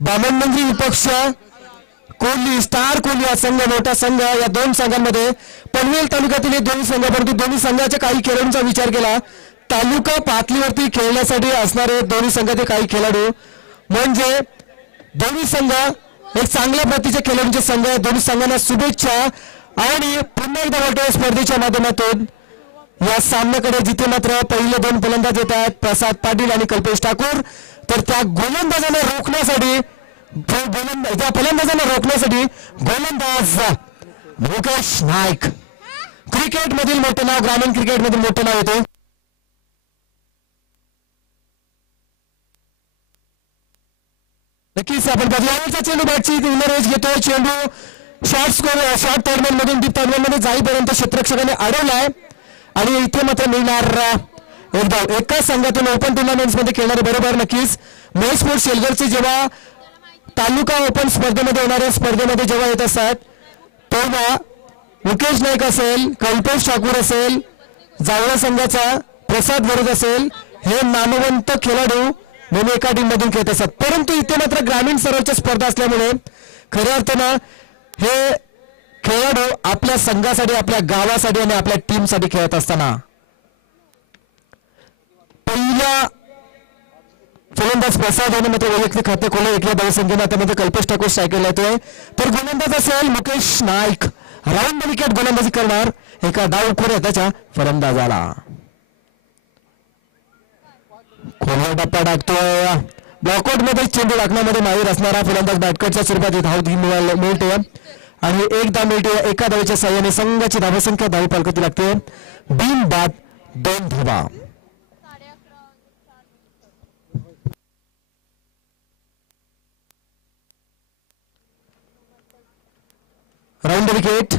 बामणमंगरी विपक्ष कोहली स्टार कोहली हा संघ मोठा संघ या दोन संघांमध्ये पनवेल तालुक्यातील दोन्ही संघ परंतु दोन्ही संघाच्या काही खेळाडूंचा विचार केला तालुका पातळीवरती खेळण्यासाठी असणारे दोन्ही संघाचे काही खेळाडू म्हणजे दोन्ही संघ एक चांगल्या प्रतीचे खेळाडूंचे संघ दोन्ही संघांना शुभेच्छा आणि पुन्हा एकदा मोठ्या स्पर्धेच्या माध्यमातून या सामन्याकडे जिथे मात्र पहिले दोन फलंदाज येत आहेत प्रसाद पाटील आणि कल्पेश ठाकूर तर त्या गोलंदाजांना रोखण्यासाठी त्या फलंदाजांना रोखण्यासाठी गोलंदाज मुकेश नाईक क्रिकेट मधील मोठे नाव ग्रामीण क्रिकेट मधील मोठे नाव येते नक्कीच आपण बदलावरचा चेंडू बॅटची रेस घेतोय चेंडू शॉर्ट थर्डमॅन मधून डीप थर्डमॅन मध्ये जाईपर्यंत क्षेत्ररक्षकाने अडवलाय आणि इथे मात्र मिळणार एक धाव एकाच संघातून ओपन टुर्नामेंट्स मध्ये खेळणारे बरोबर नक्कीच महेश स्पोर्ट्स शेलगरचे जेव्हा तालुका ओपन स्पर्धेमध्ये होणाऱ्या स्पर्धेमध्ये जेव्हा येत असतात तेव्हा मुकेश नाईक असेल कल्पेश ठाकूर असेल जावळा संघाचा प्रसाद वरद असेल हे नामवंत खेळाडू म्हणून एका टीम मधून खेळत असतात परंतु इथे मात्र ग्रामीण स्तराच्या स्पर्धा असल्यामुळे खऱ्या अर्थानं हे खेळाडू आपल्या संघासाठी आपल्या गावासाठी आणि आपल्या टीमसाठी खेळत असताना पहिल्या फलंदाज प्रसाद यांनी मात्र वैयक्तिक खाते खोले एकल्या धावसंख्येने आता मध्ये कल्पेश ठाकूर सायकल येतोय तर गोलंदाज असेल Mukesh Naik round the wicket गोलंदाजी करणार एका डाव खोऱ्या त्याच्या फलंदाजाला खोला टप्पा टाकतोय ब्लॉकआउट मध्ये चेंडू टाकण्यामध्ये माहीर असणारा फलंदाज बॅटकटच्या स्वरूपात धाव मिळते आणि एक धाव मिळते एका धावेच्या साह्याने संघाची धावसंख्या धाव पालखती लागते बिन बाद 2 धावा राऊंड द विकेट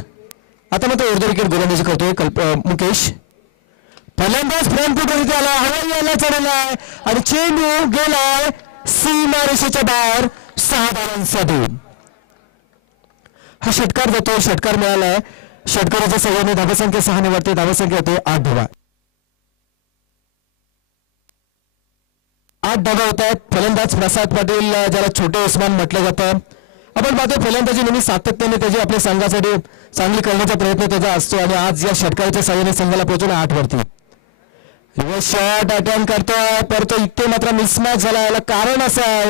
आता मात्र अर्ध विकेट गोलंदाजी करतोय मुकेश फलंदाज फ्रंट फुट आला हवाई याला चढवलाय आणि चेंडू गेलाय सीमारेषेच्या बाहेर 6 धावांसाठी हा षटकार जातो षटकार मिळालाय षटकाराच्या सहाय्याने धावसंख्या 6 निवडते धावसंख्या होते 8 धावा 8 धावा होत आहेत फलंदाज प्रसाद पाटील ज्याला छोटे उस्मान म्हटलं जातं आपण पाहतो फलंदाजी नेहमी सातत्याने त्याची आपल्या संघासाठी चांगली करण्याचा प्रयत्न त्याचा असतो आणि आज या षटकाराच्या सहाय्याने संघाला पोहोचवलं 8 वरती शॉट अटेम्प्ट करतोय परंतु इथे मात्र मिसमॅच झाला याला कारण असं आहे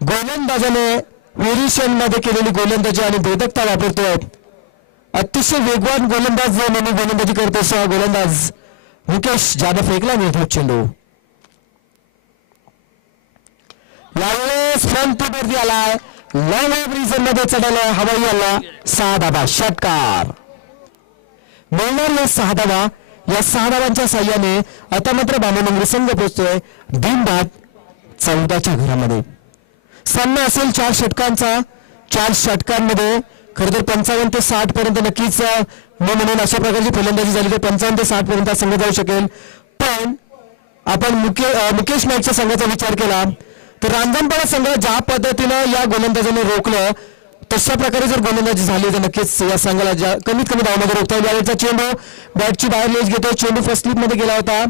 गोलंदाजाने व्हेरिएशन मध्ये केलेली गोलंदाजी आणि भेदकता वापरतोय अतिशय वेगवान गोलंदाज जो नेहमी गोलंदाजी करतो असा गोलंदाज मुकेश जाधव फेकला निर्धाव चेंडू यावेळेस फ्रंट फुटवरती आलाय लॉंग ऑफ रिझन मध्ये चढवलाय हवाई आला 6 धावा षटकार मिळणार या 6 धावा या 6 धावांच्या साह्याने आता मात्र बामणमंगरी संघ पोहोचतोय बिनबाद 14च्या घरामध्ये सामना असेल 4 षटकांचा 4 षटकांमध्ये खरं तर 55 ते 60 पर्यंत नक्कीच म्हणून अशा प्रकारची फलंदाजी झाली तर 55 ते 60 पर्यंत संघ जाऊ शकेल पण आपण मुकेश नाईकच्या संघाचा विचार केला तर रांजणपाडा संघ ज्या पद्धतीनं या गोलंदाजाने रोखलं तशा प्रकारे जर गोलंदाजी झाली तर नक्कीच या संघाला कमीत कमी धावामध्ये रोखता येईल यावेळेचा चेंडू बॅटची बाहेर लेज घेतो चेंडू फर्स्ट स्लिप मध्ये गेला होता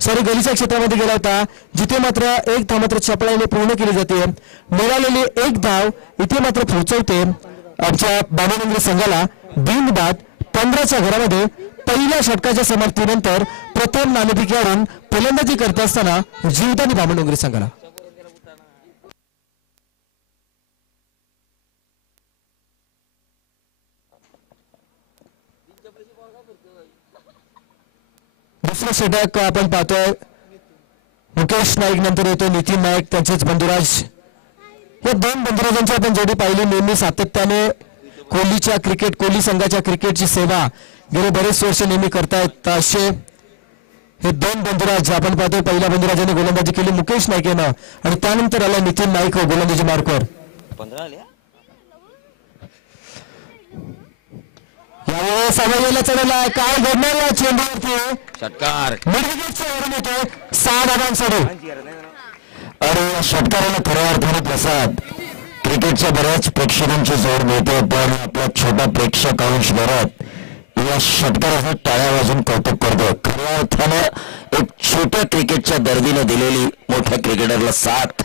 सॉरी गलीच्या क्षेत्रामध्ये गेला होता जिथे मात्र एक धाव मात्र चपळाईने पूर्ण केली जाते मिळालेली एक धाव इथे मात्र पोहोचवते आमच्या बामणमंगरी संघाला बिनबाद 15च्या घरामध्ये पहिल्या षटकाच्या समाप्तीनंतर प्रथम नाणेफेकीवरून फलंदाजी करत असताना जीवदानी बामणमंगरी संघाला दुसरा षटक आपण पाहतोय मुकेश नाईक नंतर येतो नितीन नाईक त्यांचेच बंधुराज या 2 बंधुराजांची आपण जोडी पाहिली नेहमी सातत्याने कोहली संघाच्या क्रिकेटची सेवा गेले बरेच वर्ष नेहमी करतायत असे हे 2 बंधुराज आपण पाहतोय पहिल्या बंधुराजाने गोलंदाजी केली मुकेश नाईक यानं आणि त्यानंतर आला नितीन नाईक गोलंदाजी मार्कवर 15 आल्या यावेळेस हवाईला चढवला काय घडणार या चेंडूवरती षटकार मिडविकेटच्या वरून येतोय 6 धावांसाठी अरे या षटकाराला खऱ्या अर्थाने प्रसाद क्रिकेटच्या बऱ्याच प्रेक्षकांची जोड मिळते पण आपला छोटा प्रेक्षक अंश घरात या षटकाराचं टाळ्या वाजून कौतुक करतो खऱ्या अर्थानं एक छोट्या क्रिकेटच्या दर्दीने दिलेली मोठ्या क्रिकेटरला साथ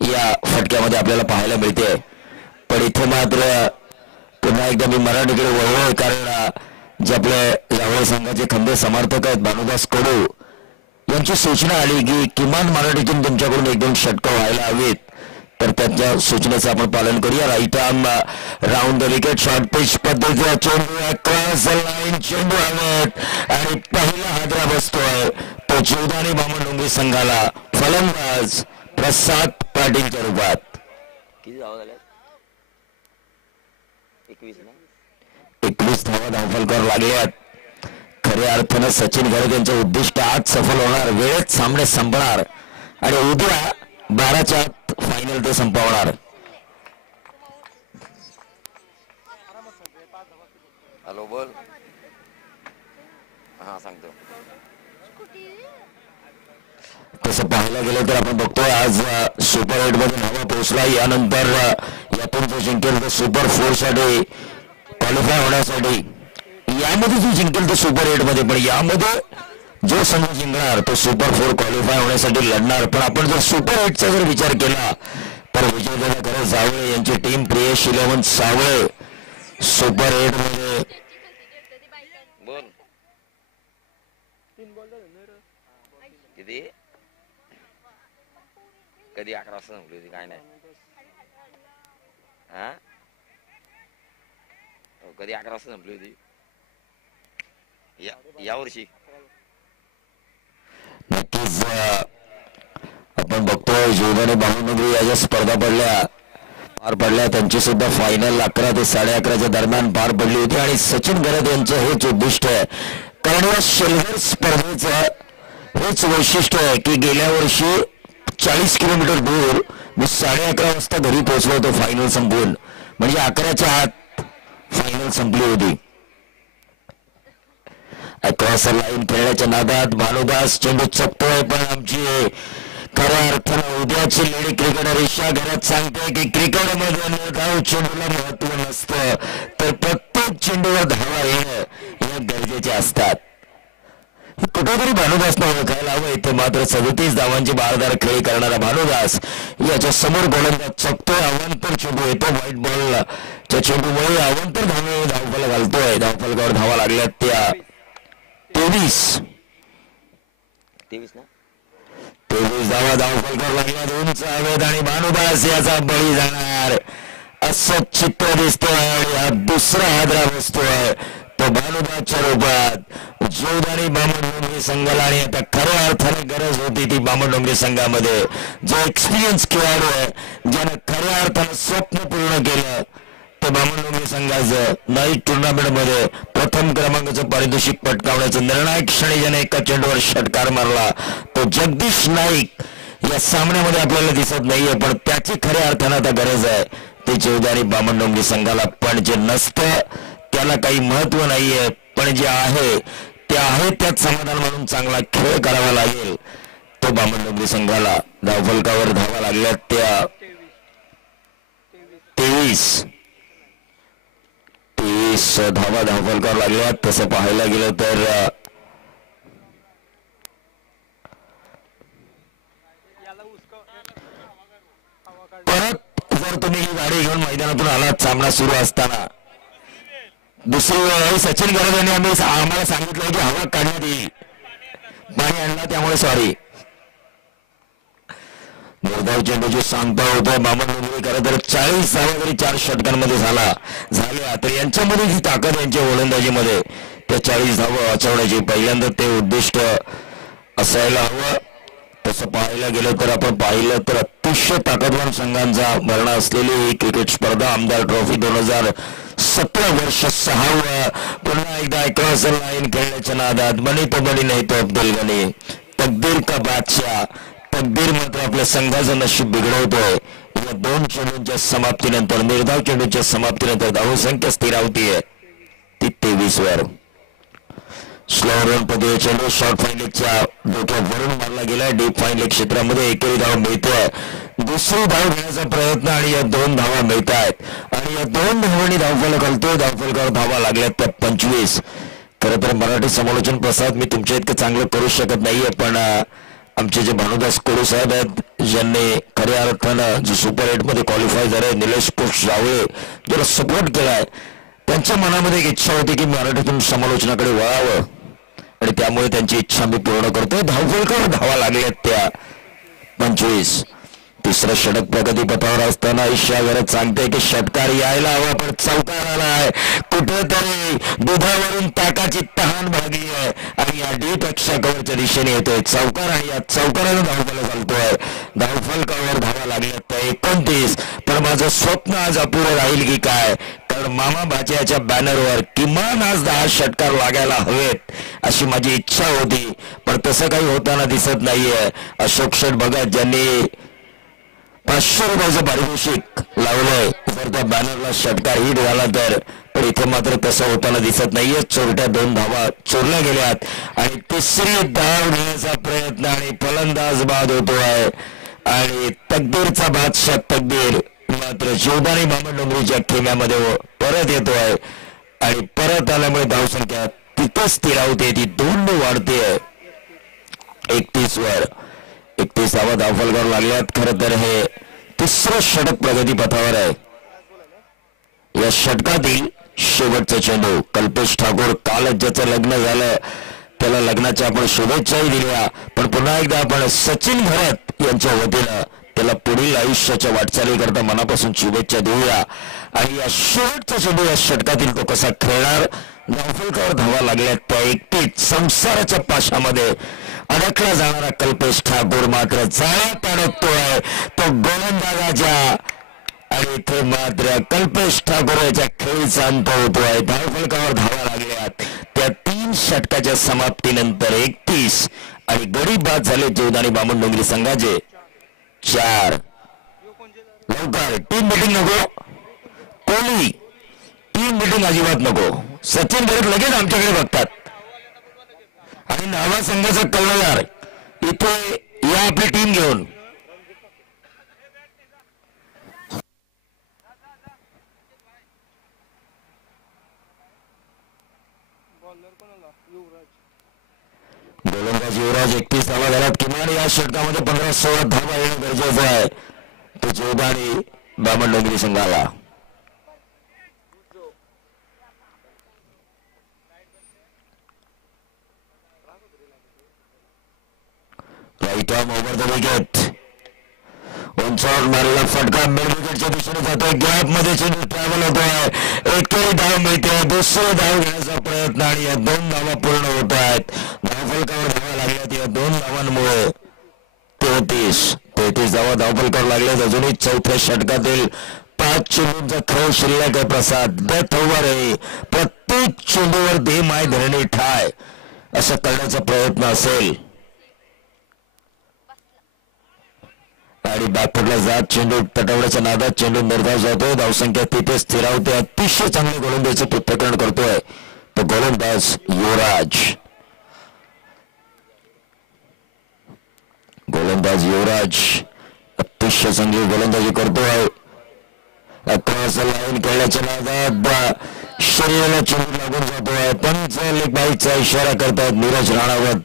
या फटक्यामध्ये आपल्याला पाहायला मिळते. पण इथे मात्र पुन्हा एकदा मी मराठीकडे वळलोय, कारण जे आपले यावळ संघाचे खंदे समर्थक आहेत भानुदास कडू यांची सूचना आली की किमान मराठीतून तुमच्याकडून 1-2 षटकं व्हायला हवीत. तर त्यांच्या सूचनेचं आपण पालन करूया. Right arm round the wicket, short pitch पद्धतीचा चेंडू क्रॉस लाईन, चेंडू आउट आणि पहिला हादरा बसतोय तो जीवदानी बामणडोंगरी संघाला फलंदाज प्रसाद पाटीलच्या रूपात. किती धावा झाल्या? 21 ना. 21 धावा धावफलकावर लागल्यात. खऱ्या अर्थानं सचिन घरत यांचं उद्दिष्ट आज सफल होणार. वेळेत सामने संपणार आणि उद्या 12च्या आत फायनल ते संपवणार. हॅलो बोल. हा सांगतो. तसं पाहायला गेलं तर आपण बघतोय आज सुपर 8 मध्ये धावा पोहोचला. यानंतर यातून जो जिंकेल तो सुपर 4 साठी क्वालिफाय होण्यासाठी, यामध्ये जो जिंकेल तो सुपर 8 मध्ये, पण यामध्ये जो संघ जिंकणार तो सुपर 4 क्वालिफाय होण्यासाठी लढणार. पण आपण जर सुपर 8चा जर विचार केला तर विजयदादा खरं जावळे यांची टीम प्रियेश 11 सावळे सुपर 8 मध्ये बोल. किती? कधी 11 वाजता संपली होती? काय नाही. हा कधी 11 वाजता संपली होती या वर्षी? नक्कीच आपण बघतोय जीवदानी बामणडोंगरी या ज्या स्पर्धा पार पडल्या त्यांची सुद्धा फायनल 11 ते 11:30च्या दरम्यान पार पडली होती. आणि सचिन घरत यांचं हेच उद्दिष्ट आहे, कारण या शेलघर स्पर्धेचं हेच वैशिष्ट्य आहे की गेल्या वर्षी 40 किलोमीटर दूर मी 11:30 वाजता घरी पोहोचलो होतो फायनल संपवून, म्हणजे 11च्या आत फायनल संपली होती. क्रॉस लाईन खेळण्याच्या नादात भानुदास चेंडू चकतोय, पण आमची खऱ्या अर्थानं उद्याची लेडी क्रिकेटर ईशा घरात सांगते की क्रिकेटमध्ये निर्धाव चेंडूला महत्व नसतं, तर प्रत्येक चेंडूवर धावा येणं हे गरजेचे असतात. कुठेतरी भानुदासनं ओळखायला हवं. इथे मात्र 37 धावांची बारदार खेळी करणारा भानुदास याच्या समोर गोलंदाज चकतोय. अवंतर चेंडू येतो व्हाईट बॉलच्या चेंडूमुळे अवंतर धावफलक घालतोय. धावफलकावर धावा लागल्यात त्या 23 ना. 23 धावा धावफलकावर लागल्यात. उंच हवेत आणि भानुदास याचा बळी जाणार असं चित्र दिसतोय. आणि हा दुसरा हादरा बसतोय तो भानुदासच्या रूपात जीवदानी बामणडोंगरी संघाला. आणि आता खऱ्या अर्थाने गरज होती ती बामणडोंगरी संघामध्ये जो एक्सपिरियन्स खेळाडू आहे, ज्यानं खऱ्या अर्थानं स्वप्न पूर्ण केलं, ते बामणडोंगरी संघाचं नाईट टुर्नामेंट मध्ये प्रथम क्रमांकाचं पारितोषिक पटकावण्याचं निर्णायक क्षणी ज्याने एका चेंडूवर षटकार मारला तो जगदीश नाईक या सामन्यामध्ये आपल्याला दिसत नाहीये, पण त्याची खऱ्या अर्थानं आता गरज आहे ते जीवदानी बामणडोंगरी संघाला. पण जे नसतं त्याला काही महत्व नाहीये, पण जे आहे ते आहे त्यात समाधान म्हणून चांगला खेळ करावा लागेल तो बामणडोंगरी संघाला. धावफलकावर धावा लागल्यात त्या 23 धावा धावफलकावर लागल्यात. तसं पाहायला गेलं तर परत जर तुम्ही ही गाडी घेऊन मैदानातून आलात सामना सुरू असताना, दुसरी वेळ सचिन घरत यांनी आम्हाला सांगितलं की हवा काढण्यात येईल, पाणी आणला त्यामुळे सॉरी. निर्धाव चेंडूची सांगता होतं बामणडोंगरी. खरं तर 40 धावा जरी 4 षटकांमध्ये झाल्या तर यांच्यामध्ये जी ताकद यांच्या गोलंदाजीमध्ये त्या 40 धावा वाचवण्याची पहिल्यांदा ते उद्दिष्ट असायला हवं. तसं पाहायला गेलं तर आपण पाहिलं तर अतिशय ताकदवान संघांचा भरणा असलेली ही क्रिकेट स्पर्धा आमदार ट्रॉफी 2017 वर्ष 6वा. पुन्हा एकदा क्रॉस लाईन खेळण्याच्या नादात बनी तो बनी नाही तो अब्दुल गनी, तकदीर का बादशाह. तकदीर मात्र आपल्या संघाचं नशीब बिघडवतोय. या 2 चेंडूंच्या समाप्तीनंतर, निर्धाव चेंडूच्या समाप्तीनंतर धावसंख्या स्थिरावतीये ती 23 वर. स्लो रन पद्धती चेंडू शॉर्ट फाईनलेगच्या डोक्यावरून मारला गेला. डीप फाईनलेग क्षेत्रामध्ये एकेरी धाव मिळतोय. दुसरी धाव घेण्याचा प्रयत्न आणि या 2 धावा मिळत आहेत. आणि या 2 धावांनी धावफलक घालतोय. धावफलकावर धावा लागल्यात त्या 25. खरं तर मराठी समालोचन प्रसाद मी तुमच्या इतकं चांगलं करू शकत नाहीये, पण आमचे जे भानुदास कोळू साहेब आहेत, ज्यांनी खऱ्या अर्थानं जो सुपर 8 मध्ये क्वालिफाय झाले, निलेश पोष जावळे ज्याला सपोर्ट केलाय, त्यांच्या मनामध्ये एक इच्छा होती की मराठीतून समालोचनाकडे वळावं आणि त्यामुळे त्यांची इच्छा मी पूर्ण करतोय. धावफलकावर धावा लागल्यात त्या 25. तिसरं षटक प्रगतीपथावर असताना ईशा गरज सांगते की षटकार यायला हवा, पण चौकार आलाय. कुठेतरी दुधावरून ताकाची तहान भागली आहे आणि या डी पेक्षा कव्हरच्या दिशेने येतोय चौकार आणि या चौकारानं धावफल चालतोय. धावफलकावर धावा लागल्यात त्या 29. पण माझं स्वप्न आज अपुरं राहील की काय, कारण मामा भाच्याच्या बॅनरवर किमान आज 10 षटकार लागायला हवेत अशी माझी इच्छा होती, पण तसं काही होताना दिसत नाहीये. अशोक शेठ भगत ज्यांनी 500 रुपयाचं पारितोषिक लावलंय जर त्या बॅनरला षटकार हिट झाला तर, पण इथे मात्र तसं होताना दिसत नाहीये. चोरट्या 2 धावा चोरल्या गेल्यात आणि तिसरी धाव घेण्याचा प्रयत्न आणि फलंदाज बाद होतोय आणि तकदीरचा बादशाह तकदीर मात्र जीवदानी बामणडोंगरीच्या खेम्यामध्ये परत येतोय आणि परत आल्यामुळे धावसंख्या तिथंच स्थिरावते, ती 2 वाढते 31 वर. 31 धावा धावफलकावर लागल्यात. खरं तर हे तिसरं षटक प्रगतीपथावर आहे. या षटकातील शेवटचा चेंडू कल्पेश ठाकूर, कालच ज्याचं लग्न झालं त्याला लग्नाच्या आपण शुभेच्छाही दिल्या, पण पुन्हा एकदा आपण सचिन भरत यांच्या वतीनं त्याला पुढील आयुष्याच्या वाटचालीकरता मनापासून शुभेच्छा देऊया. आणि या शेवटचा चेंडू या षटकातील तो कसा खेळणार. धावफलकावर धावा लागल्यात त्या 31. संसाराच्या पाशामध्ये अडकला जाणारा कल्पेश ठाकूर मात्र जाळ्यात अडकतोय तो गोलंदाजाच्या आणि इथे मात्र कल्पेश ठाकूर याच्या खेळीचा अंत होतोय. धावफलकावर धावा लागल्यात त्या 3 षटकाच्या समाप्तीनंतर 31 आणि गडी बाद झाले जीवदानी बामणडोंगरी संघाचे 4. लवकर टीम मीटिंग नको, कोहली टीम मीटिंग अजिबात नको. सचिन भरत लगेच आमच्याकडे बघतात आणि नावा संघाचा कर्णधार इथे या आपली टीम घेऊन. गोलंदाज युवराज 31 धावा झाल्यात. किमान या षटकामध्ये 15-16 धावा येणं गरजेचं आहे तो जीवदानी बामणडोंगरी संघाला. Right arm over the wicket. उंचावर मारलेला फटका मिड विकेटच्या दिशेने जातोय. गॅप मध्ये चेंडू ट्रॅव्हल होतोय. एकही धाव मिळते. दुसरी धाव घेण्याचा प्रयत्न आणि या 2 धावा पूर्ण होत आहेत. धावफलकावर धावा लागल्यात या 2 धावांमुळे 33 धावा धावफलकावर लागल्यात. अजूनही चौथ्या षटकातील 5 चेंडूंचा खेळ शिल्लक आहे. प्रसाद डेथ ओव्हर आहे. प्रत्येक चेंडूवर दे माय धरणी ठाय असं करण्याचा प्रयत्न असेल आणि बॅकफुटला जात चेंडू तटवड्याच्या नादात चेंडू निर्धाव जातोय. धावसंख्या तिथे स्थिरावते. अतिशय चांगले गोलंदाजीचे पृथक्करण करतोय तो गोलंदाज युवराज. अतिशय चांगली गोलंदाजी करतोय. अक्रॉस लाईन खेळण्याच्या नादात शरीराला चेंडू लागून जातोय. पंच लेग बाईचा इशारा करतायत नीरज राणावत.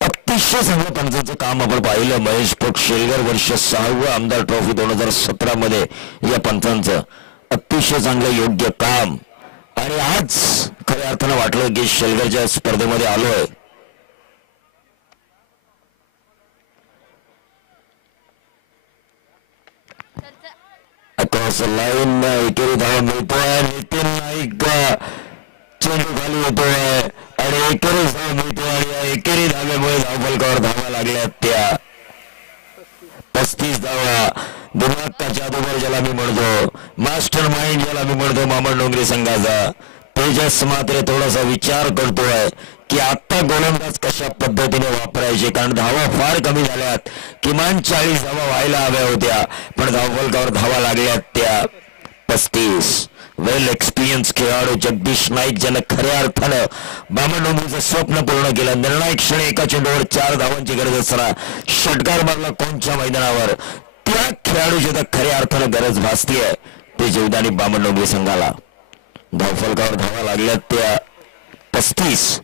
अतिशय चांगलं पंचांचं काम आपण पाहिलं. महेश पोट शेलगर वर्ष 6वे आमदार ट्रॉफी 2017 मध्ये या पंचांचं अतिशय चांगलं योग्य काम आणि आज खऱ्या अर्थानं वाटलं की शेलगरच्या स्पर्धेमध्ये आलोय. अक्रॉस लाईन एकेरी धावा मिळतोय. नितीन नाईक चेंडू खाली येतोय आणि एकेरी धाव मिळतोय आणि या एकेरी धाव्यामुळे धावफलकावर धावा लागल्यात त्या 35 धावा. दिमाग का जादूगर ज्याला मी म्हणतो, मास्टर माइंड ज्याला मी म्हणतो बामणडोंगरी संघाचा, तेजस मात्र थोडासा विचार करतोय की आता गोलंदाज कशा पद्धतीने वापरायचे, कारण धावा फार कमी झाल्यात. किमान 40 धावा व्हायला हव्या होत्या पण धावफलकावर धावा लागल्यात त्या 35. वेल एक्सपिरियन्स खेळाडू जगदीश नाईक ज्यानं खऱ्या अर्थानं बामणडोंगरीचं स्वप्न पूर्ण केलं. निर्णायक क्षणी एका चेंडूवर 4 धावांची गरज असताना षटकार मारला कोणच्या मैदानावर. त्या खेळाडूची तर खऱ्या अर्थानं गरज भासतीये ते जीवदानी बामणडोंगरी संघाला. धावफलकावर धावा लागल्यात त्या 35.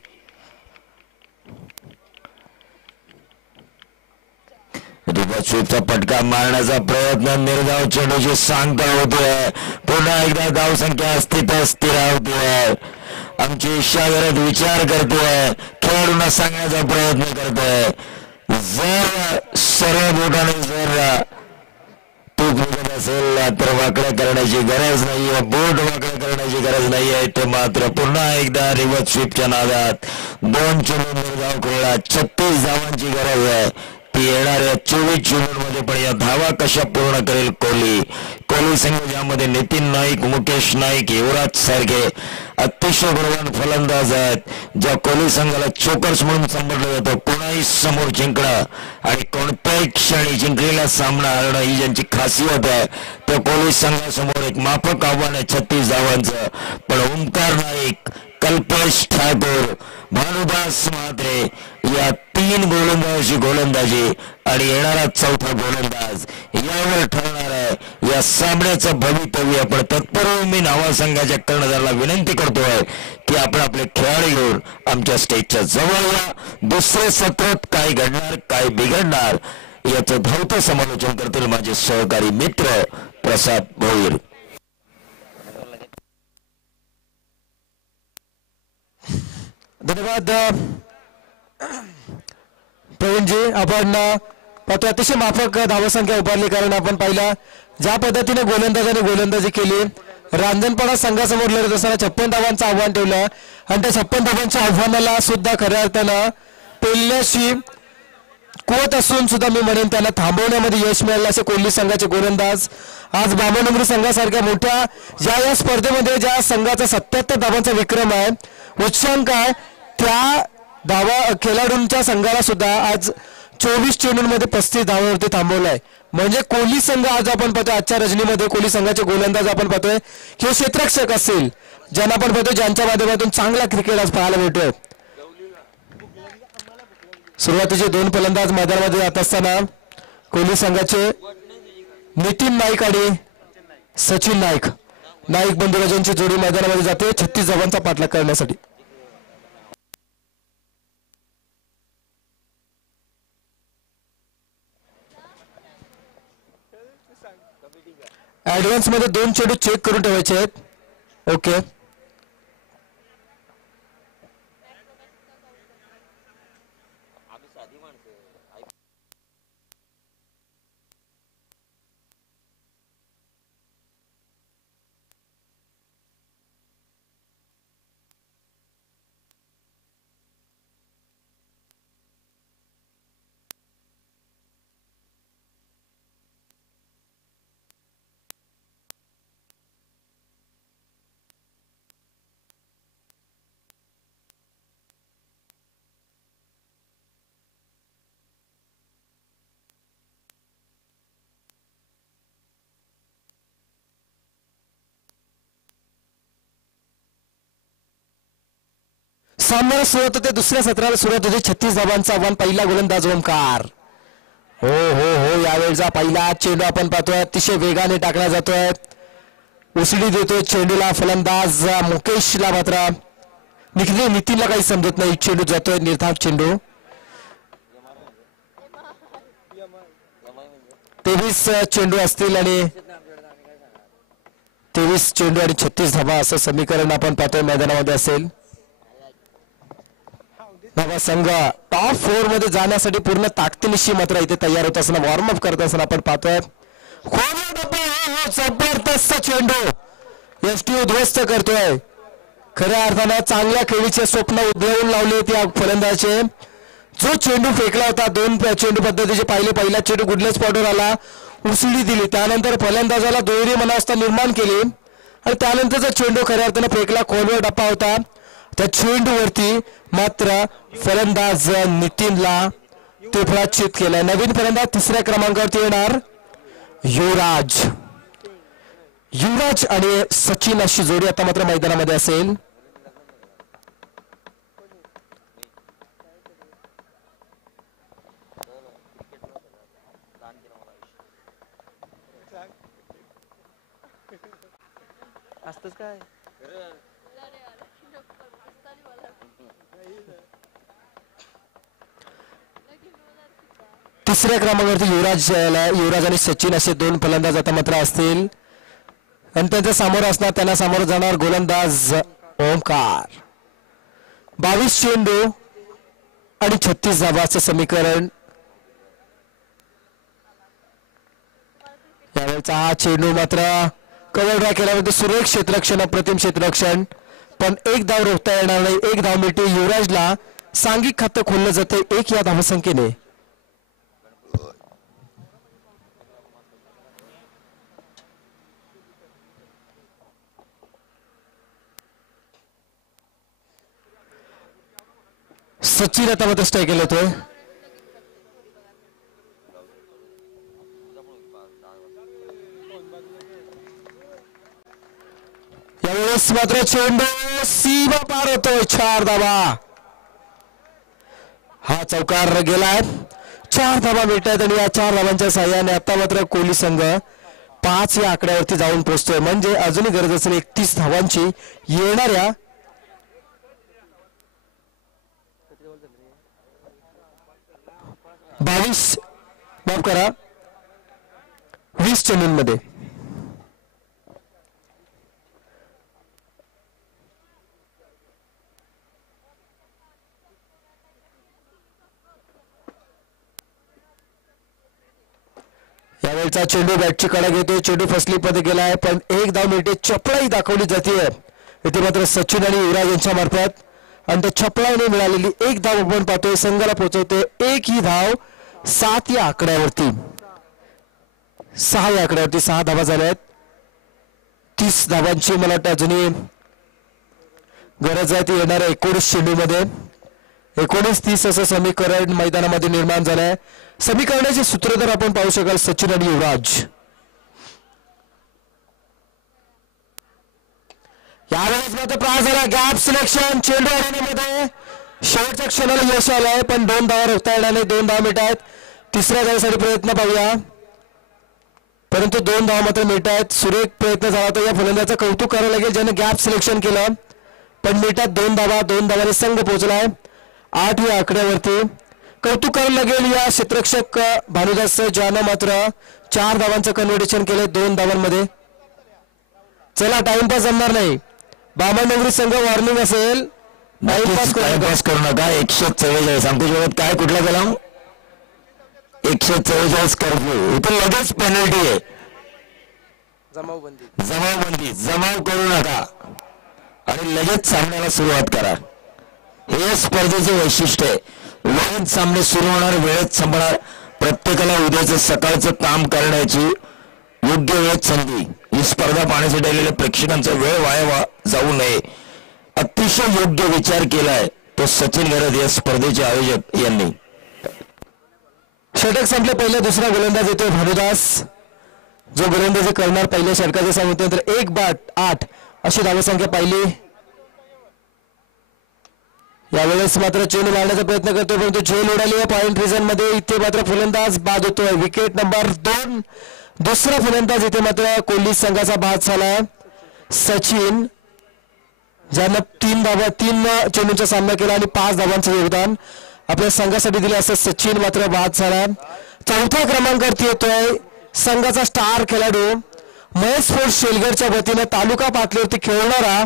स्वीपचा फटका मारण्याचा प्रयत्न, निर्धाव चेंडूची सांगता होतोय, पुन्हा एकदा धावसंख्या अस्तित्व स्थिर होतोय. आमची इशागरज विचार करतोय, खेळाडूंना सांगण्याचा प्रयत्न करतोय, जर सरळ बोटाने जर तूप निघत असेल तर वाकडं करण्याची गरज नाहीये, बोट वाकडं करण्याची गरज नाहीये. ते मात्र पुन्हा एकदा रिव्हर्स स्वीपच्या नादात 2 चेंडू निर्धाव खेळला. 36 धावांची गरज आहे. ती येणाऱ्या 24 चेंडूंमध्ये पण या धावा कशा पूर्ण करेल कोहली संघ, ज्यामध्ये नितीन नाईक, मुकेश नाईक, युवराज सारखे अतिशय बलवान फलंदाज आहेत, ज्या कोहली संघाला चोकर्स म्हणून संबोधलं जातं. कोणाही समोर जिंकणं आणि कोणत्याही क्षणी जिंकलेला सामना हरणं ही ज्यांची खासियत आहे, त्या कोहली संघासमोर एक माफक आव्हान आहे 36 धावांचं. पण ओंकार नाईक, कल्पेश ठाकूर, भानुदास म्हात्रे या 3 गोलंदाजाची गोलंदाजी आणि येणारा 4था गोलंदाज यावर ठरणार आहे या सामन्याचं भवितव्य. पण तत्पूर्वी मी नावा संघाच्या कर्णधाराला विनंती करतोय की आपण आपले खेळाडू घेऊन आमच्या स्टेजच्या जवळ या. दुसरे सत्रात काय घडणार, काय बिघडणार याचं धावतं समालोचन करतील माझे सहकारी मित्र प्रसाद भोईर. धन्यवाद प्रवीणजी. आपण पाहतो अतिशय माफक धावसंख्या उभारली, कारण आपण पाहिला ज्या पद्धतीने गोलंदाजाने गोलंदाजी केली. रांजणपाडा संघासमोर लढत असताना 56 धावांचं आव्हान ठेवलं आणि त्या 56 धावांच्या आव्हानाला सुद्धा खऱ्या अर्थानं पेलण्याची कुवत असून सुद्धा मी म्हणेन त्यांना थांबवण्यामध्ये यश मिळालं असे कोहली संघाचे गोलंदाज. आज बामनगरी संघासारख्या मोठ्या या स्पर्धेमध्ये ज्या संघाचा 77 धावांचा विक्रम आहे, उच्चांक आहे, त्या धावा खेळाडूंच्या संघाला सुद्धा आज 24 चेंडूंमध्ये 35 धावांवरती थांबवलाय. म्हणजे कोहली संघ आज आपण पाहतोय आजच्या रजनीमध्ये कोहली संघाचे गोलंदाज आपण पाहतोय किंवा क्षेत्ररक्षक असतील ज्यांना आपण पाहतोय, ज्यांच्या माध्यमातून चांगला क्रिकेट आज पाहायला मिळतोय. सुरुवातीचे 2 फलंदाज मैदानामध्ये जात असताना कोहली संघाचे नितीन नाईक आणि सचिन नाईक, नाईक बंधुराजांची जोडी मैदानामध्ये जाते 36 धावांचा पाठलाग करण्यासाठी. ऍडव्हान्स मध्ये 2 चेंडू चेक करून ठेवायचे आहेत. ओके, सामन्याला सुरुवात होते, दुसऱ्या सत्राला सुरुवात होते 36 धावांचा आव्हान. पहिला गोलंदाज ओंकार. हो हो हो, यावेळचा पहिला चेंडू आपण पाहतोय अतिशय वेगाने टाकला जातोय, उसळी देतोय चेंडूला फलंदाज मुकेशला. मात्र नितीनला काही समजत नाही, चेंडू जातोय निर्धाव चेंडू. 23 चेंडू असतील आणि 23 चेंडू आणि 36 धावा असं समीकरण आपण पाहतोय मैदानामध्ये असेल. नवा संघ टॉप 4 मध्ये जाण्यासाठी पूर्ण ताकदीनिशी मात्र इथे तयार होत असताना, वॉर्मअप करत असताना आपण पाहतोय. जबरदस्त चेंडू एसटी उद्ध्वस्त करतोय. खऱ्या अर्थानं चांगल्या खेळीचे स्वप्न उधळून लावले त्या फलंदाजाचे. जो चेंडू फेकला होता 2 चेंडू पद्धतीचे पाहिले, पहिला चेंडू गुडल्या स्पॉटवर आला, उसळी दिली, त्यानंतर फलंदाजाला दुहेरी मनावस्था निर्माण केली आणि त्यानंतरचा चेंडू खऱ्या अर्थानं फेकला. खोलवर टप्पा होता, त्या चेंडूवरती मात्र फलंदाज नितीनला तुफळाचित केलाय. नवीन फलंदाज 3ऱ्या क्रमांकावरती येणार युवराज. युवराज आणि सचिन अशी जोडी आता मात्र मैदानामध्ये असेल. असतच काय तिसऱ्या क्रमांकावरती युवराज आणि सचिन असे दोन फलंदाज आता मात्र असतील आणि त्यांच्या समोर असणार त्यांना समोर जाणार गोलंदाज ओमकार. 22 चेंडू आणि 36 धावांचं समीकरण. यावेळेचा हा चेंडू मात्र कव्हर ड्राय केल्यानंतर सुरेख क्षेत्ररक्षण अप्रतिम क्षेत्ररक्षण पण एक धाव रोखता येणार नाही. एक धाव मिळते. युवराजला सांघिक खातं खोललं जाते 1 या धावसंख्येने. सचिन आता मात्र स्ट्राईक केलं होतं. यावेळेस मात्र चेंडू सीमा पार होतोय. 4 धावा. हा चौकार गेलाय. 4 धावा मिळतात आणि या 4 धावांच्या साह्याने आता मात्र कोहली संघ 5 या आकड्यावरती जाऊन पोहोचतोय. म्हणजे अजूनही गरज असेल 31 धावांची येणाऱ्या 20 चेंडूंमध्ये. यावेळचा चेंडू बॅटची कडा घेतोय. चेंडू फसली मध्ये गेलाय पण एक धाव मिळते. चपळाई दाखवली जाते इथे मात्र सचिन आणि युवराज यांच्या मार्फत आणि त्या चपळाईने मिळालेली एक धाव आपण पाहतोय संघाला पोहोचवते. एक ही धाव 7 या आकड्यावरती 6 या आकड्यावरती 6 धावा झाल्या आहेत. 30 धावांची मला वाटतं अजूनही गरज आहे ती येणाऱ्या 19 चेंडूमध्ये. 19-30 असं समीकरण मैदानामध्ये निर्माण झालंय. समीकरणाचे सूत्रधार आपण पाहू शकाल सचिन आणि युवराज. यावेळेस मात्र त्रास झाला. गॅप सिलेक्शन चेंडू आणण्यामध्ये शेवटच्या क्षणाला यश आलंय पण 2 धावा रोखता येणार नाही. 2 धावा मिळत आहेत. तिसऱ्या धावेसाठी प्रयत्न पाहूया परंतु 2 धावा मात्र मिळत आहेत. सुरेख प्रयत्न झाला तर या फलंदाजाचं कौतुक करावं लागेल ज्याने गॅप सिलेक्शन केलं पण मिळतात 2 धावा. 2 धावाने संघ पोहोचलाय 8 या आकड्यावरती. कौतुक करावं लागेल या क्षेत्ररक्षक भानुदास ज्यानं मात्र 4 धावांचं कन्व्हर्टेशन केलंय 2 धावांमध्ये. चला टाइमपास जमणार नाही. बामणडोंगरी संघ वॉर्निंग असेल. टाइमपास करू नका. 144 आमच्या काय कुठला कलम 144 कर्फ्यू. इथे लगेच पेनल्टी आहे. जमावबंदी जमाव करू नका आणि लगेच सामन्याला सुरुवात करा. हे स्पर्धेचे वैशिष्ट्य आहे. वेळेत सामने सुरू होणार वेळेत संपणार. प्रत्येकाला उद्याचं सकाळचं काम करण्याची योग्य वेळेत संधी. ही स्पर्धा पाहण्यासाठी आलेल्या प्रेक्षकांचा वेळ वाया जाऊ नये अतिशय योग्य विचार केलाय तो सचिन गरज या स्पर्धेचे आयोजक यांनी. षटक संपले. पहिला दुसरा गोलंदाज येतोय भानुदास जो गोलंदाजी करणार. पहिल्या षटकाचे सांगितल्यानंतर 1 बाद 8 अशी धावसंख्या पाहिली. यावेळेस मात्र चेंडू मारण्याचा प्रयत्न करतोय परंतु झेल उडाली आहे पॉइंट रिझन मध्ये. इथे मात्र फलंदाज बाद होतोय. Wicket number 2. दुसरा फलंदाज इथे मात्र कोहली संघाचा बाद झाला. सचिन ज्यानं 3 चेंडूंचा सामना केला आणि 5 धावांचं योगदान आपल्या संघासाठी दिलं असं सचिन मात्र बाद झाला. 4थ्या क्रमांकावरती येतोय संघाचा स्टार खेळाडू महेश स्पोर्ट्स शेलगरच्या वतीनं तालुका पातळीवरती खेळणारा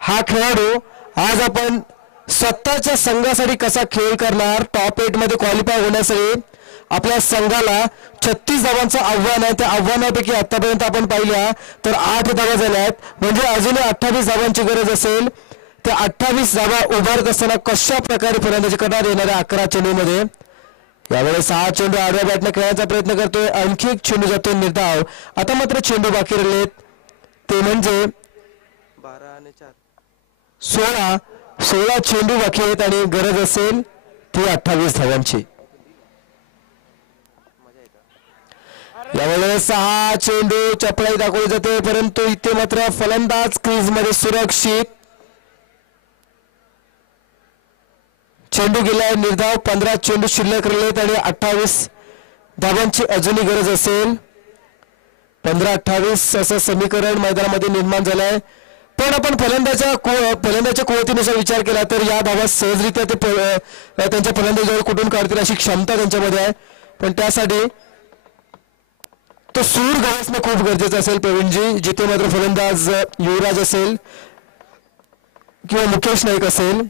हा खेळाडू. आज आपण स्वतःच्या संघासाठी कसा खेळ करणार टॉप 8 मध्ये क्वालिफाय होण्यासाठी आपल्या संघाला 36 धावांचं आव्हान आहे. त्या आव्हानापैकी आतापर्यंत आपण पाहिल्या तर 8 धावा झाल्या आहेत. म्हणजे अजूनही 28 धावांची गरज असेल. त्या 28 धावा उभारत असताना कशा प्रकारे फलंदाजी करणार येणाऱ्या 11 चेंडूमध्ये. यावेळेस 6 चेंडू आडव्या बॅटने खेळण्याचा प्रयत्न करतोय. आणखी एक चेंडू जातोय निर्धाव. आता मात्र चेंडू बाकी राहिलेत ते म्हणजे 12 आणि 4 16 चेंडू बाकी आहेत आणि गरज असेल ती 28 धावांची. यावेळेस 6 चेंडू चपळाई दाखवली जाते परंतु इथे मात्र फलंदाज क्रीज मध्ये सुरक्षित. चेंडू गेलाय निर्धाव. 15 चेंडू शिल्लक राहिलेत आणि 28 धावांची अजूनही गरज असेल. 15-28 असं समीकरण मैदानामध्ये निर्माण झालंय. पण आपण फलंदाच्या कुवतीनुसार विचार केला तर या धावा सहजरित्या ते त्यांच्या फलंदाजावर कुठून काढतील अशी क्षमता त्यांच्यामध्ये आहे. पण त्यासाठी तो सूर गवसणं खूप गरजेचं असेल प्रवीणजी. जिथे मात्र फलंदाज युवराज असेल किंवा मुकेश नाईक असेल.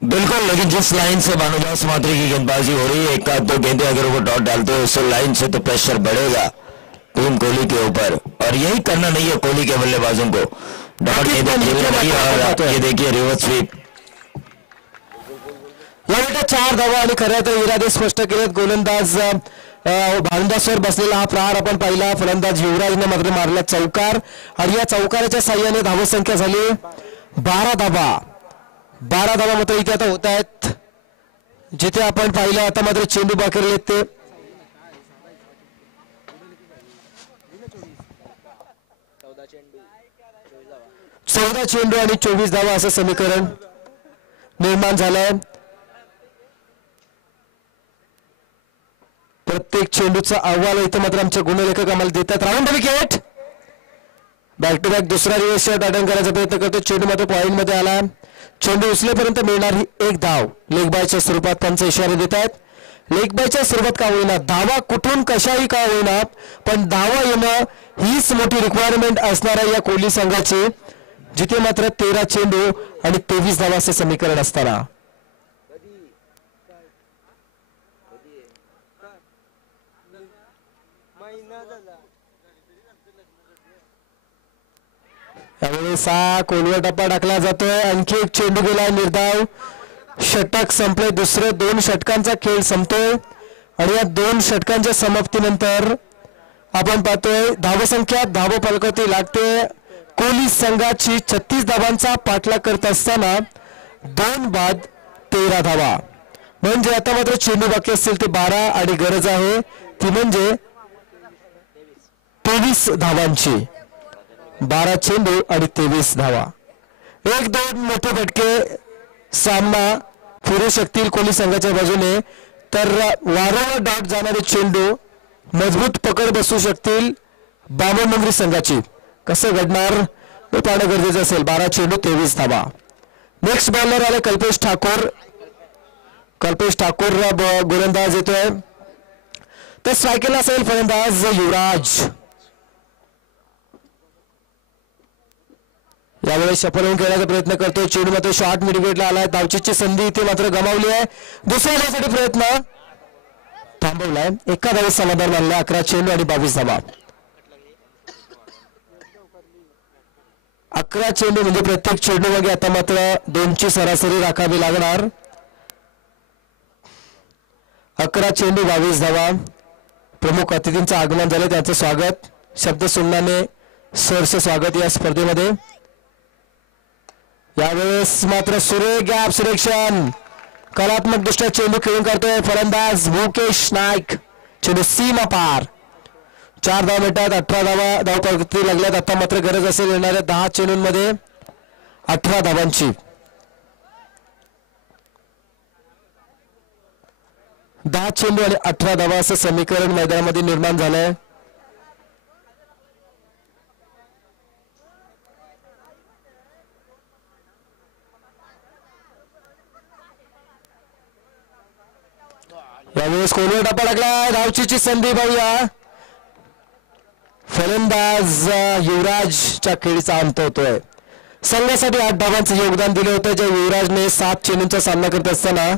बिल्कुल, लेकिन जिस लाइन से भानुदास मात्रे की गेंदबाजी हो रही है, एक आध दो गेंदे अगर वो डॉट डालते हैं उस लाइन से तो प्रेशर बढ़ेगा टीम कोहली के ऊपर, और यही करना नहीं है कोहली के बल्लेबाजों को. डॉट गेंदे खेलना नहीं है. और ये देखिए रिवर्स स्वीप. या बेटा 4 धावा आणि खरं तर इरादे स्पष्ट केलेत. गोलंदाज भानुदासवर बसलेला हा प्रहार आपण पाहिला. फलंदाज युवराजने मात्र मारला चौकार आणि या चौकाराच्या साह्याने धावसंख्या झाली 12 धावा. 12 धावा मात्र इथे आता होत आहेत. जिथे आपण पाहिलं आता मात्र चेंडू बाखेरले ते 14 चेंडू आणि 24 धावा असं समीकरण निर्माण झालंय. प्रत्येक चेंडूचा अहवाल इथं मात्र आमचे गुणलेखक आम्हाला देतात. Round wicket. Back to back दुसरा रिव्हर्स शॉट अटेम्प्ट करायचा प्रयत्न करतो. चेंडू मात्र पॉइंट मध्ये आला. चेंडू उचलेपर्यंत मिळणार ही एक धाव. लेग बायच्या स्वरूपात पंच इशारे देत आहेत. लेग बायच्या स्वरूपात का होईना, धावा कुठून कशाही का होईना, पण धावा येणं हीच मोठी रिक्वायरमेंट असणाऱ्या या कोहली संघाची, जिथे मात्र 13 चेंडू आणि 23 धावा असे समीकरण असताना त्यावेळेस कोलवर टप्पा टाकला जातोय. आणखी एक चेंडू गेला निर्धाव. षटक संपले. दुसरे 2 षटकांचा खेळ संपतोय आणि या 2 षटकांच्या समाप्तीनंतर आपण पाहतोय धावसंख्या धावफलकावरती लागते. कोहली संघाची 36 धावांचा पाठलाग करत असताना 2 बाद 13 धावा. म्हणजे आता मात्र चेंडू बाकी असतील ते 12 आणि गरज आहे ती म्हणजे 23 धावांची. 12 चेंडू आणि 23 धावा. 1-2 मोठे फटके सामना फिरू शकतील कोहली संघाच्या बाजूने, तर वारंवार डॉट जाणारे चेंडू मजबूत पकड बसू शकतील बामनमुंगरी संघाची. कसं घडणार हे पाहणं गरजेचं असेल. 12 चेंडू 23 धावा. नेक्स्ट बॉलर आले कल्पेश ठाकूर. कल्पेश ठाकूर गोलंदाज येतोय. तर स्ट्रायकरला असेल फलंदाज युवराज. यावेळेस सफल होऊन खेळण्याचा प्रयत्न करतो. चेंडू मात्र शॉर्ट मिड विकेटला आलाय. धावचीची संधी इथे मात्र गमावली आहे. दुसऱ्या धावसाठी प्रयत्न थांबवलाय. एका धावेत समाधान मानलं. 11 चेंडू आणि 22 धावा. 11 चेंडू म्हणजे प्रत्येक चेंडू मागे आता मात्र 2ची सरासरी राखावी लागणार. 11 चेंडू 22 धावा. प्रमुख अतिथींचं आगमन झालं, त्यांचं स्वागत. शब्द सुमनाने सरसे स्वागत या स्पर्धेमध्ये. यावेळेस मात्र सुरेख गॅप सिलेक्शन. कलात्मक दृष्ट्या चेंडू खेळून करतोय फलंदाज मुकेश नाईक. चेंडू सीमा पार. 4 धावा मिळतात. 18 धावा धावपट्टी लागल्यात. आता मात्र गरज असेल येणाऱ्या 10 चेंडूंमध्ये 18 धावांची. 10 चेंडू आणि 18 धावा असं समीकरण मैदानामध्ये निर्माण झालंय. यावेळेस कोहली टप्पा टाकला. धावचीची संधी पाहूया. फलंदाज युवराजच्या खेळीचा अंत होतोय. संघासाठी 8 धावांचं योगदान दिलं होतं, ज्या युवराजने 7 चेंडूंचा सामना करत असताना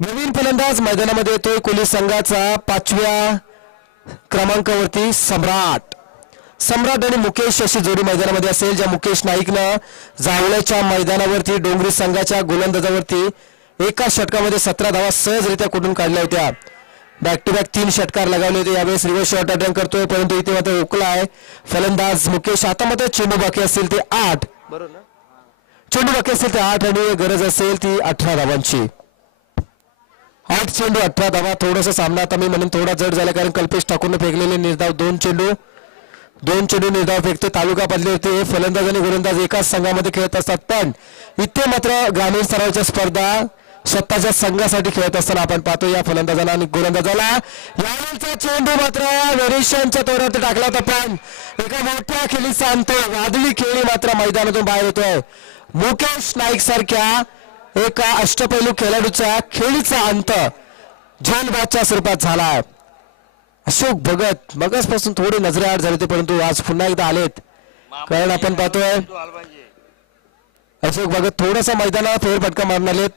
नवीन फलंदाज मैदानामध्ये येतोय. कोहली संघाचा 5व्या क्रमांकावरती सम्राट. सम्राट आणि मुकेश अशी जोडी मैदानामध्ये असेल, ज्या मुकेश नाईकनं जावळ्याच्या मैदानावरती डोंगरी संघाच्या गोलंदाजावरती एका षटकामध्ये 17 धावा सहजरित्या कुठून काढल्या होत्या. बॅक टू बॅक 3 षटकार लगावले होते. यावेळेस रिव्हर्स शॉट अटेम्प्ट करतोय, परंतु इथे मात्र ओकला आहे फलंदाज मुकेश. आता मात्र चेंडू बाकी असतील ते 8. बरोबर. चेंडू बाकी असतील ते 8 आणि गरज असेल ती 18 धावांची. 8 चेंडू 18 धावा. थोडासा सामना आता मी म्हणून थोडा जड झाला, कारण कल्पेश ठाकूरने फेकलेले निर्धाव 2 चेंडू निर्धाव फेकतो. तालुका बदले होते. फलंदाज आणि गोलंदाज एकाच संघामध्ये खेळत असतात, पण इथे मात्र ग्रामीण स्तरावरच्या स्पर्धा स्वतःच्या संघासाठी खेळत असताना आपण पाहतो या फलंदाजाला आणि गोलंदाजाला. यावेळचा चेंडू मात्र वेरिएशनच्या तोरात टाकला होता, पण एका मोठ्या खेळीचा अंत, वादळी खेळी मात्र मैदानातून बाहेर येतोय. मुकेश नाईक सारख्या एका अष्टपैलू खेळाडूच्या खेळीचा अंत झेलबादच्या स्वरूपात झाला. अशोक भगत मगासपासून थोडी नजरेआड झाले होते, परंतु आज पुन्हा एकदा आलेत. कारण आपण पाहतोय अशोक भगत थोडासा मैदानाला फेरफटका मारून आलेत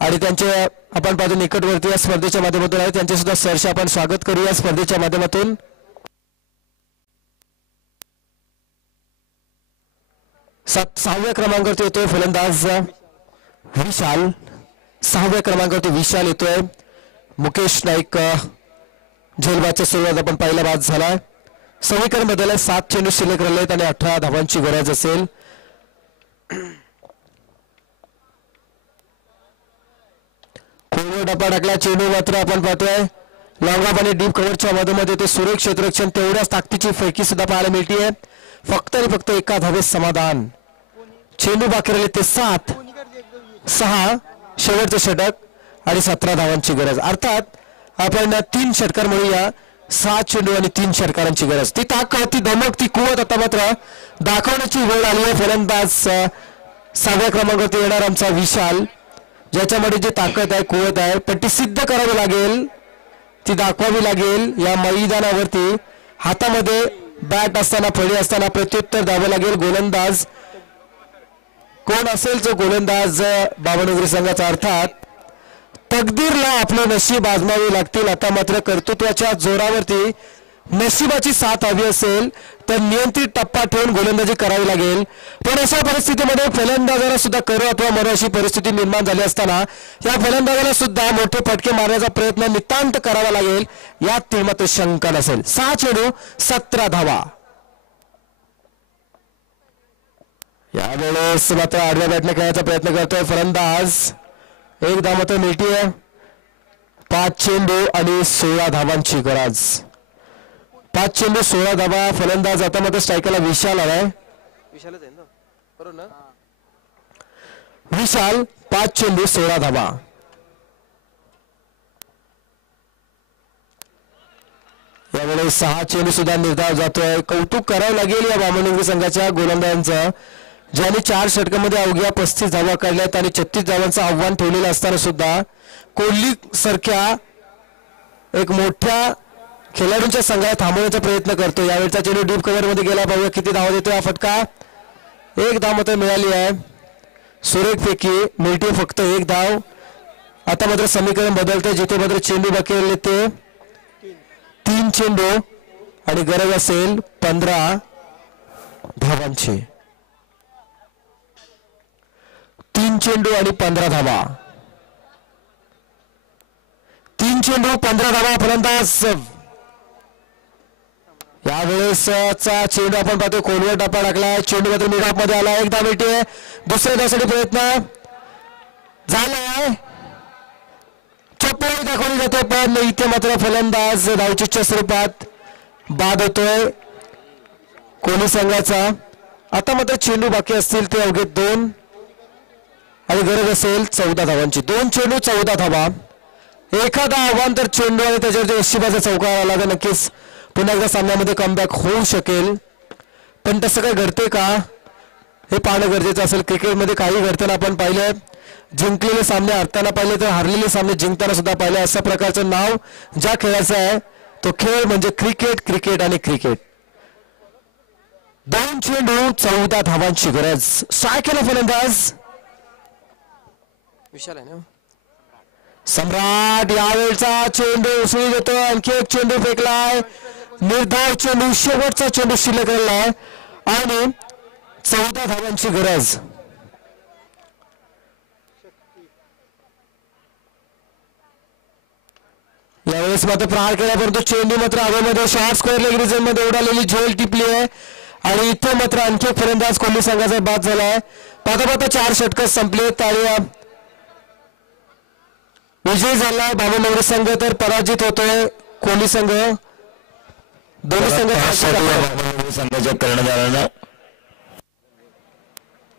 आणि त्यांचे आपण पाहतो निकटवर्ती या स्पर्धेच्या माध्यमातून आहे. त्यांचे सुद्धा सहर्ष आपण स्वागत करू या स्पर्धेच्या माध्यमातून. सहाव्या क्रमांकावरती येतोय फलंदाज विशाल. 6व्या क्रमांकावरती विशाल येतोय. मुकेश नाईक झेलबादच्या सुरुवात आपण पहिला बाद झाला. समीकरण बदल 7 चेंडू शिल्लक राहिलेत आणि 18 धावांची गरज असेल. डब्बा टाकला. चेंडू मात्र आपण पाहतोय लॉंग आणि डीप कव्हरच्या मधोमध ते सुरेख क्षेत्ररक्षण, तेवढ्याच ताकदीची फेकी सुद्धा पाहायला मिळते. फक्त आणि फक्त एका धावेत समाधान. चेंडू बाकी राहिले ते 7, 6 शेवटचं षटक आणि 17 धावांची गरज. अर्थात आपण 3 षटकार म्हणूया. 7 चेंडू आणि 3 षटकारांची गरज. ती ताकद, ती धमक, ती कुवत आता मात्र दाखवण्याची वेळ आली आहे. फलंदाज 6व्या क्रमांकावरती येणार आमचा विशाल, ज्याच्यामध्ये जी ताकद आहे, कुवत आहे, पण ती सिद्ध करावी लागेल, ती दाखवावी लागेल. या मैदानावरती हातामध्ये बॅट असताना, फळी असताना प्रत्युत्तर द्यावं लागेल. गोलंदाज कोण असेल जो गोलंदाज बावनगरी संघाचा, अर्थात तकदीरला आपले नशीब आजमावे लागतील. आता मात्र कर्तृत्वाच्या जोरावरती नशिबाची साथ हवी असेल तर नियंत्रित टप्पा ठेवून गोलंदाजी करावी लागेल. पण अशा परिस्थितीमध्ये फलंदाजाला सुद्धा करू अथवा मरो अशी परिस्थिती निर्माण झाली असताना या फलंदाजाला सुद्धा मोठे फटके मारण्याचा प्रयत्न नितांत करावा लागेल, यात ती मात्र शंका नसेल. 6 चेंडू 17 धावा. यावेळेस मात्र आडव्या बॅटने खेळण्याचा प्रयत्न करतोय फलंदाज. 1 धाव मात्र मिळतीये. 5 चेंडू आणि 16 धावांची गरज. 5 चेंडू 16 धावा. फलंदाज आता मात्र स्ट्रायकरला विशाल आलाय. विशालच आहे ना, बरोबर ना. विशाल 5 चेंडू 16 धावा. यावेळेस 6 चेंडू सुद्धा निर्धार जातोय. कौतुक करावं लागेल या बामणुंगी संघाच्या गोलंदाजांचं, ज्यांनी 4 षटकांमध्ये अवघ्या 35 धावा काढल्यात आणि 36 धावांचं आव्हान ठेवलेलं असताना सुद्धा कोहली सारख्या एक मोठ्या खेळाडूंच्या संघाला थांबवण्याचा प्रयत्न करतो. यावेळचा चेंडू डीप कव्हर मध्ये गेला. पाहूया किती धावा देतोय हा फटका. 1 धाव मात्र मिळाली आहे. सुरेख पैकी मिळते फक्त 1 धाव. आता मात्र समीकरण बदलते, जिथे मात्र चेंडू बाकी राहिले ते 3 चेंडू आणि गरज असेल 15 धावांची. 3 चेंडू आणि 15 धावा. 3 चेंडू 15 धावा. फलंदाज यावेळेसचा चेंडू आपण पाहतो कोलवर टप्पा टाकला. चेंडू मात्र मिड ऑफ मध्ये आला. 1 धाव मिळते. दुसऱ्या धावसाठी प्रयत्न झालाय. चप्पल दाखवली जाते, पण इथे मात्र फलंदाज धावचीच्या स्वरूपात बाद होतोय कोहली संघाचा. आता मात्र चेंडू बाकी असतील ते अवघे 2 आणि गरज असेल 14 धावांची. 2 चेंडू 14 धावा. एखादा आव्हान तर चेंडू आणि त्याच्यावरती नशिबाचा चौकार आला तर नक्कीच पुन्हा एकदा सामन्यामध्ये कमबॅक होऊ शकेल. पण तसं काय घडते का हे पाहणं गरजेचं असेल. क्रिकेटमध्ये काही घडताना आपण पाहिलं, जिंकलेले सामने हरताना पाहिले तर हरलेले सामने जिंकताना सुद्धा पाहिले. अशा प्रकारचं नाव ज्या खेळाचं आहे तो खेळ म्हणजे क्रिकेट, क्रिकेट आणि क्रिकेट. 2 चेंडू 14 धावांची गरज. काय केलं फलंदाज विशाल आहे ना. सम्राट यावेळचा चेंडू उसळी देतो. आणखी एक चेंडू फेकलाय. निर्धाव चेंडू, शेवटचा चेंडू शिल्लक राहिलाय आणि 14 धावांची गरज. यावेळेस मात्र प्रहार केला, परंतु चेंडू मात्र हवेमध्ये शॉर्ट स्क्वेअर लेग रिजन मध्ये उडालेली झेल टिपली आहे आणि इथे मात्र आणखी एक फलंदाज कोहली संघाचा बाद झालाय. पाहता पाहता 4 षटक संपलेत आणि विजय झालाय बामणगरी संघ, तर पराजित होतोय कोहली संघ. दोन्ही संघ संघाच्या कर्णधारांना